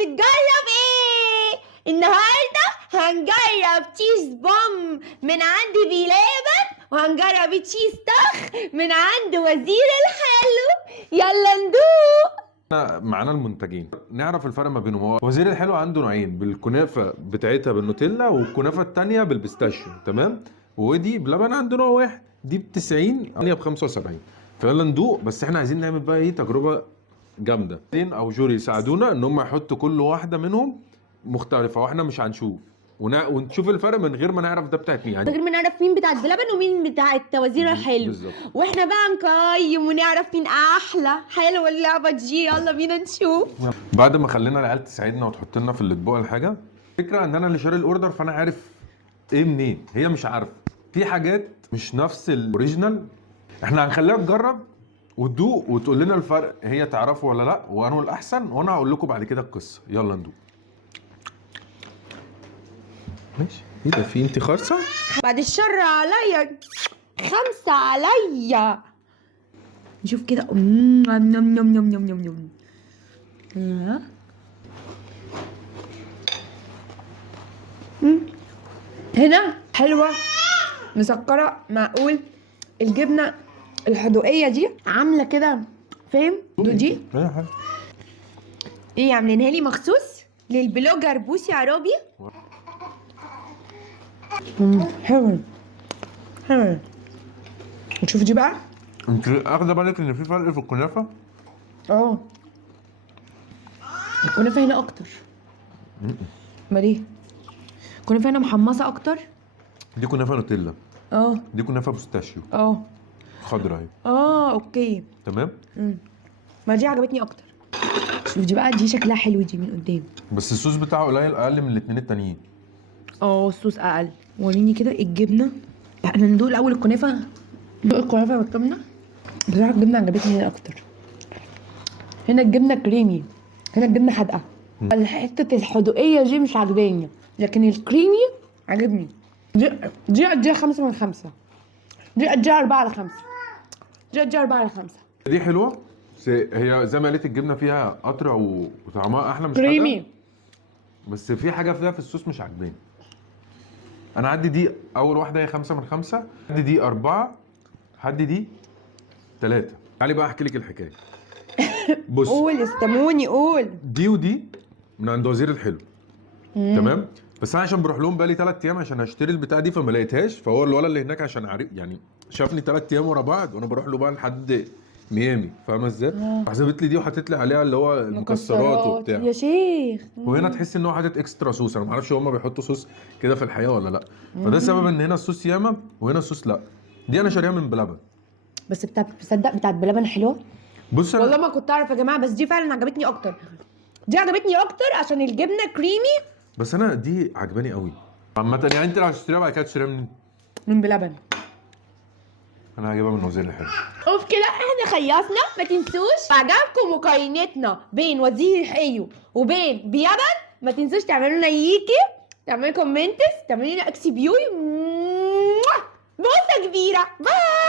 بتجرب ايه؟ النهارده هنجرب تشيز بوم من عند بلبن، وهنجرب تشيز طخ من عند وزير الحلو. يلا ندوق. معانا المنتجين نعرف الفرق ما بينهم. هو وزير الحلو عنده نوعين، بالكنافه بتاعتها بالنوتيلا والكنافه التانية بالبيستاشيو، تمام. ودي بلبن عنده نوع واحد، دي ب 90 ثانيه ب 75. فيلا ندوق. بس احنا عايزين نعمل بقى ايه، تجربه جامده. او جوري يساعدونا ان هم يحطوا كل واحده منهم مختلفه، واحنا مش هنشوف ونشوف الفرق من غير ما نعرف ده بتاعت مين من غير ما نعرف مين بتاعت بلبن ومين بتاعت وزير الحلو بالظبط. واحنا بقى نقيم ونعرف مين احلى. حلوه اللعبه دي، يلا بينا نشوف. بعد ما خلينا العيال تساعدنا وتحط لنا في الاطباق الحاجه، الفكره ان انا اللي شاري الاوردر، فانا عارف ايه منين. هي مش عارفه، في حاجات مش نفس الاوريجينال. احنا هنخليها تجرب وتدوق وتقول لنا الفرق، هي تعرفه ولا لا، وانه الاحسن، وانا هقول لكم بعد كده القصه. يلا ندوق. ماشي. ايه ده، في انت خالصه؟ بعد الشر عليا، 5 عليا. نشوف كده. نم نم نم نم نم نم. هنا حلوة مسكرة معقول. الجبنة الحدوقية دي عاملة كده، فاهم؟ دي ايه عاملينها لي مخصوص للبلوجر بوسي عرابي. حلو حلو. نشوف دي بقى. انت اخده بالك ان في فرق في الكنافه؟ اه الكنافة هنا اكتر. ما دي الكنافة هنا محمصة اكتر. دي كنافه نوتيلا، اه دي كنافه بوستاشيو اه خضراء اهي. اوكي تمام. ما دي عجبتني اكتر. شوف دي بقى، دي شكلها حلو دي من قدام. بس الصوص بتاعه قليل، اقل من الاثنين التانيين. الصوص اقل. وريني كده الجبنه. لا انا ندوق الاول الكنافه. ندوق الكنافه والجبنه. بصراحه الجبنه عجبتني هنا اكتر. هنا الجبنه كريمي، هنا الجبنه حادقه. حته الحدوقيه دي مش عجباني، لكن الكريمي عجبني. دي اديها 5 من 5. دي اديها 4 على 5. دي اديها 4 على 5. دي حلوه، بس هي زي ما قالت الجبنه فيها قطره وطعمها احلى، مش كريمي حادقة. بس في حاجه فيها في الصوص مش عجباني. انا عدي دي اول واحده هي 5 من 5، عدي دي 4، عدي دي 3. تعالي بقى احكي لك الحكايه. بص، قول استموني قول. دي ودي من عند وزير الحلو، تمام. بس انا عشان بروح لهم بقالي 3 ايام عشان اشتري البتاع دي، فما لقيتهاش. فهو الولد اللي هناك عشان عارف يعني شافني 3 ايام ورا بعض وانا بروح له بقى لحد ميامي، فاهمه ازاي؟ حسبت لي دي وحطيت لي عليها اللي هو المكسرات وبتاع. يا شيخ. وهنا تحس ان هو حاطط اكسترا صوص. انا ما اعرفش هم بيحطوا صوص كده في الحقيقه ولا لا. فده السبب ان هنا الصوص ياما وهنا الصوص لا. دي انا شاريها من بلبن. بس تصدق بتاعت بلبن حلوه. بص والله ما كنت اعرف يا جماعه، بس دي فعلا عجبتني اكتر. دي عجبتني اكتر عشان الجبنه كريمي. بس انا دي عجباني قوي عامه. يعني انت لو هتشتريها بعد كده تشتريها من بلبن. انا هجيبها من وزير الحلو. وبكده احنا خلصنا. ما تنسوش عجبكم مقارنتنا بين وزير الحلو وبين بلبن. ما تنسوش تعملوا لنا ييكي، تعملوا كومنتس، تعملوا لنا اكسبيوي. بوسه كبيره. باي.